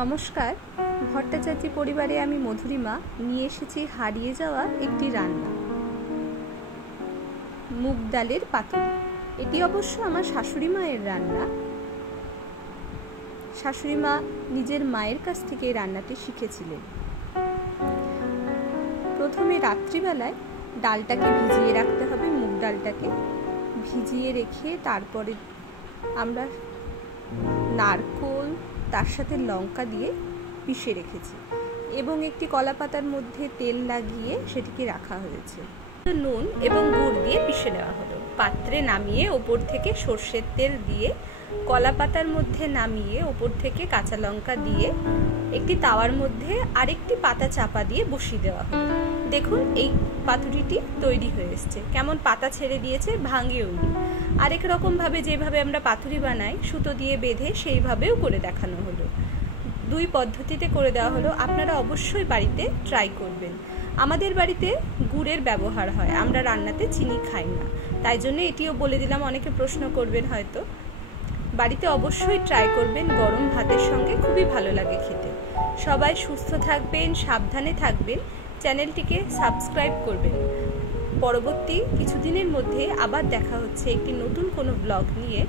নমস্কার, ভট্টাচার্য পরিবারে আমি মধুরিমা নিয়ে এসেছি হারিয়ে যাওয়া একটি রান্না, মুগ ডালের পাতুরি। এটি অবশ্য আমার শাশুড়ি মায়ের রান্না। শাশুড়ি মা নিজের মায়ের কাছ থেকে এই রান্নাটি শিখেছিলেন। প্রথমে রাত্রিবেলায় ডালটাকে ভিজিয়ে রাখতে হবে। মুগ ডালটাকে ভিজিয়ে রেখে তারপরে আমরা নারকোল তার সাথে লঙ্কা দিয়ে পিষে রেখেছি এবং একটি কলা পাতার মধ্যে তেল লাগিয়ে সেটিকে রাখা হয়েছে। নুন এবং গুড় দিয়ে পিষে নেওয়া হলো। পাত্রে নামিয়ে ওপর থেকে সর্ষের তেল দিয়ে কলা পাতার মধ্যে নামিয়ে ওপর থেকে কাঁচা লঙ্কা দিয়ে একটি তাওয়ার মধ্যে আরেকটি পাতা চাপা দিয়ে বসিয়ে দেওয়া হলো। দেখুন এই পাতুরিটি তৈরি হয়ে এসছে। কেমন পাতা ছেড়ে দিয়েছে, ভাঙেওনি। আরেক রকম ভাবে যেভাবে আমরা পাতুরি বানাই সুতো দিয়ে বেঁধে সেইভাবেও করে দেখানো হলো। দুই পদ্ধতিতে করে দেওয়া হলো। আপনারা অবশ্যই বাড়িতে ট্রাই করবেন। আমাদের বাড়িতে গুড়ের ব্যবহার হয়, আমরা রান্নাতে চিনি খাই না, তাই জন্য এটিও বলে দিলাম। অনেকে প্রশ্ন করবেন হয়তো। বাড়িতে অবশ্যই ট্রাই করবেন, গরম ভাতের সঙ্গে খুবই ভালো লাগে খেতে। সবাই সুস্থ থাকবেন, সাবধানে থাকবেন, চ্যানেলটিকে সাবস্ক্রাইব করবেন। পরবর্তী কিছুদিনের মধ্যে আবার দেখা হচ্ছে একটি নতুন কোনো ব্লগ নিয়ে।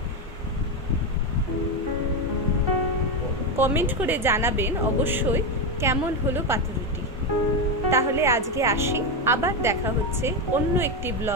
কমেন্ট করে জানাবেন অবশ্যই কেমন হলো পাতুরিটি। তাহলে আজকে আসি, আবার দেখা হচ্ছে অন্য একটি ব্লগ।